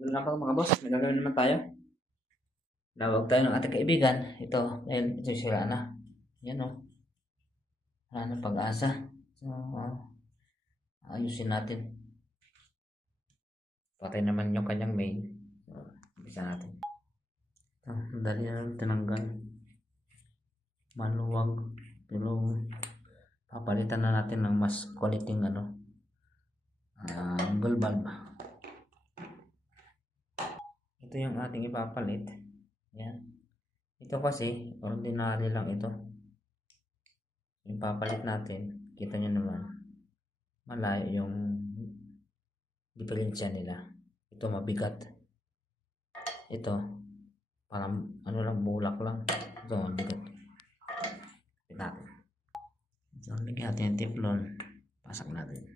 Ano lang po mga boss, may gagawin naman tayo. Lawag tayo ng ating kaibigan. Ito, ito sira na. Yan o. Wala na pag-asa. So, ayusin natin. Patay naman yung kanyang main. So, bisa natin. Dali na lang tinanggal. Maluwag. Pero, papalitan na natin ng mas quality angle bulb. Ito yung ating ipapalit. Yan. Ito kasi, ordinary lang ito. Yung papalit natin, kita nyo naman, malayo yung diferensya nila. Ito mabigat. Ito, parang ano lang, bulak lang. Ito mabigat. Natin. So, lagyan natin yung teflon. Pasak natin.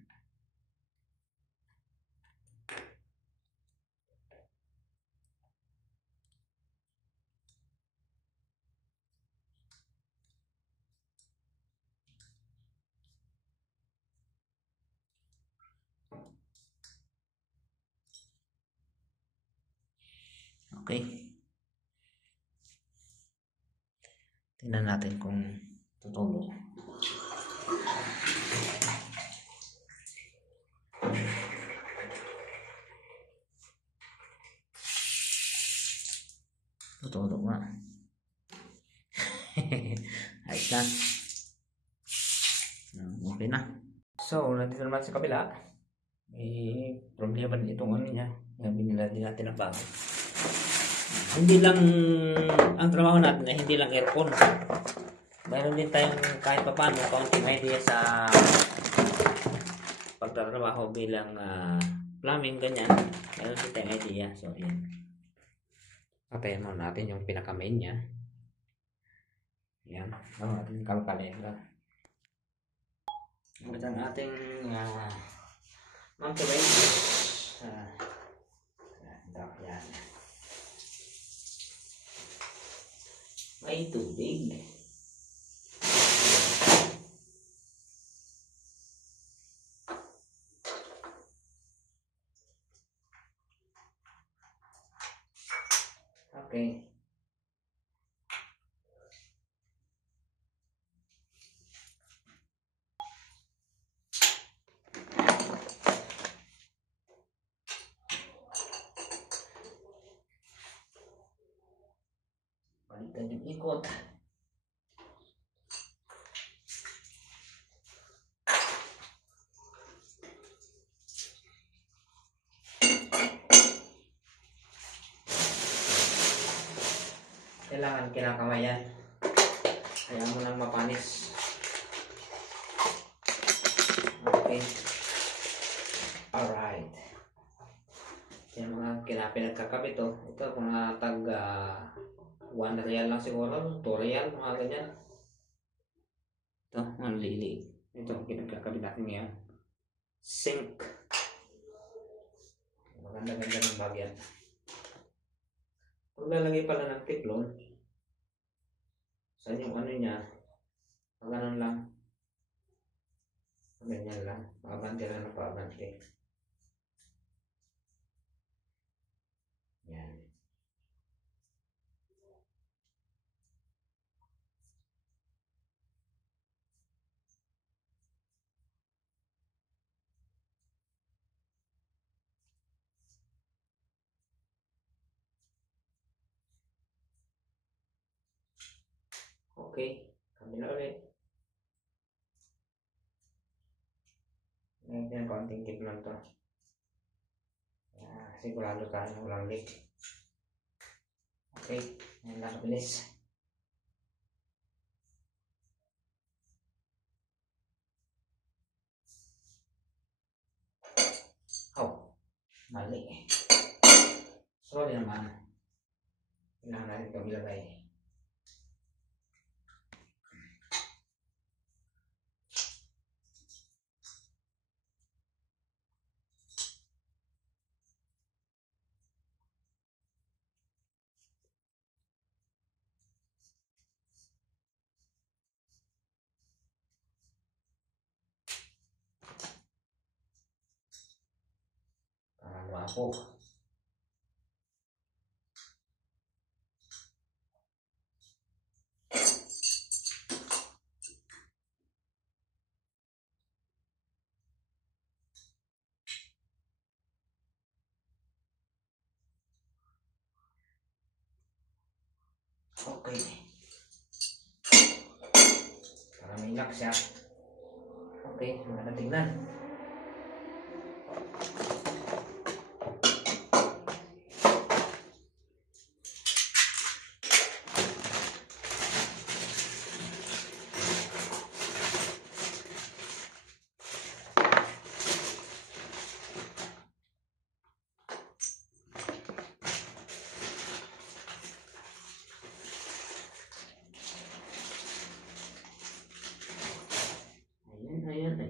Okay. Tingnan natin kung tutulog. Tutulog nga. Ayos na. Okay na. So, nandito naman sa kabila. May problema din itong ano niya. Binila din natin ang bago. Hindi lang ang trabaho natin ay hindi lang aircon. Mayroon din tayong kahit pa paano kaunting idea sa pagtatrabaho bilang plumbing, ganyan. Mayroon din tayong idea. So, yan. Patayin muna natin yung pinaka-main niya. Yan. Gawin natin yung kalkalera. Ito ang ating mountain. Yan. May tubig. Okay. Palitan yung ikot. Kailangan kinakamayan. Kaya mo lang mapanis. Okay. Alright. Yung mga pinagkakabit to. Ito mga tag 1 real lang siguro. 2 real. Mga ganyan. Ito. Ang lili. Ito. Pinagkakabit natin ngayon. Sink. Maganda-ganda ng bagyan. Kung lalagay pala ng teflon, saan yung ano niya, ganun lang, ganyan lang, pakabante lang ng pakabante. Yan. Okay, kabila ulit. Ngayon konting teflon to. Sigurado tayo na walang leak. Okay, yan lang kabilis. Oh, mali. Sorry naman. Kailangan natin ito ilagay. Para guwapo. Okay. Para may lock siya. Okay, maganda tingnan.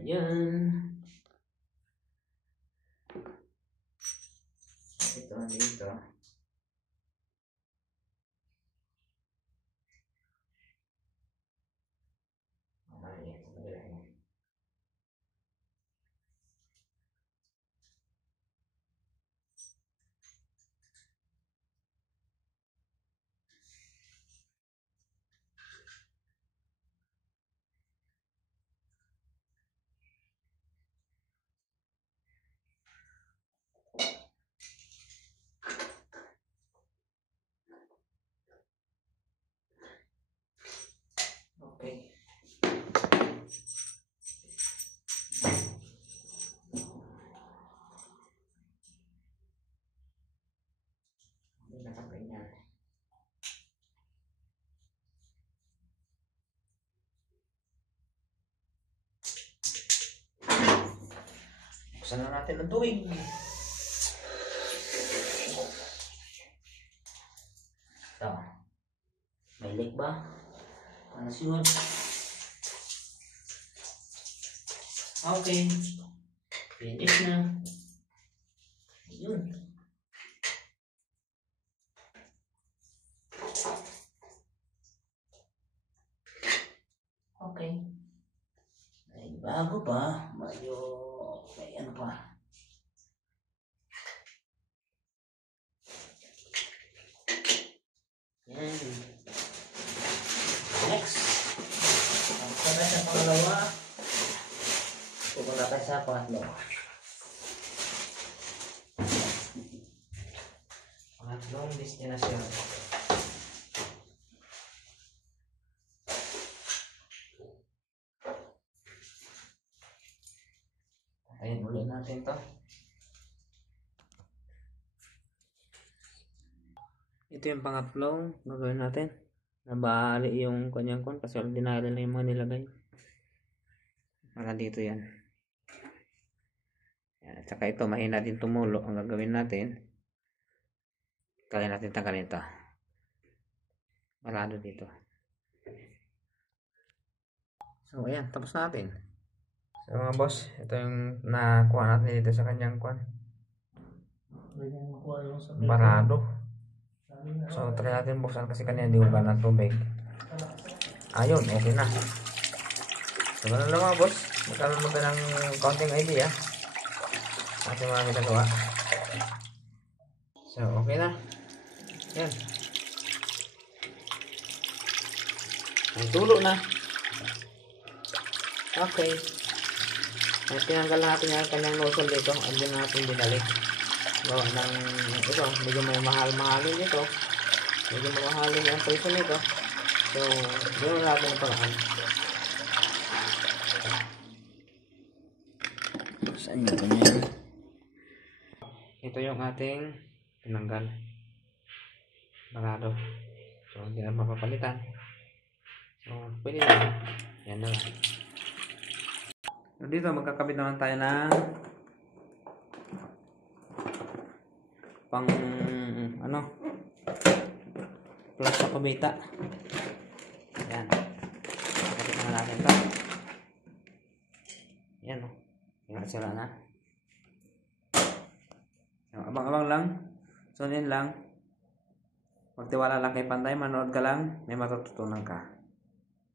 Ayan. Ito, dito. Okay. Buksan na natin ang tuwig. Ito. May leak ba? Ano siguro? Okay. Finish na. Ayun. Okay. Ay, bago pa. Medyo may ano pa. Yan. Next. Pupunta tayo sa pangalawa. Pupunta tayo sa pangatlo. Pangatlong destinasyon. Ayan, ulit natin to. Ito yung pangatlong gagawin natin. Nabali yung kanyang kon kasi ordinary na yung mga nilagay. Para dito yan. Yan. At saka ito, mahina din tumulo. Ang gagawin natin, kaya natin tanggalin ito. Marado dito. So, ayan. Tapos natin. So, mga boss, ito yung nakuha natin dito sa kanyang kwan. Barado. So, try natin buksan kasi kanina hindi ko ba ng tubig. Ayun, okay na. So, ganun lang mga boss. Magkaroon mo ng counting idea. Ating mga ginagawa. So, okay na. Yan. Ay, tulo na. Okay. At tinanggal natin yung kanyang nozzle dito. At din natin binalik. Gawa ng ito, medyo may mahal-mahalin dito. Medyo mamahalin ang presyo nito. So, ganoon natin ang paraan. Saan yung ganyan? Ito yung ating tinanggal. Barado. So, hindi na mapapalitan. So, pwede na. Yan na lang. So, dito magkakabit naman tayo ng pang ano plus sa kumita. Yan, kapit na natin ito. Yan o, yung sila na. So, abang-abang lang. So yun lang, magtiwala lang kay Panday, manood ka lang, may matututunan ka.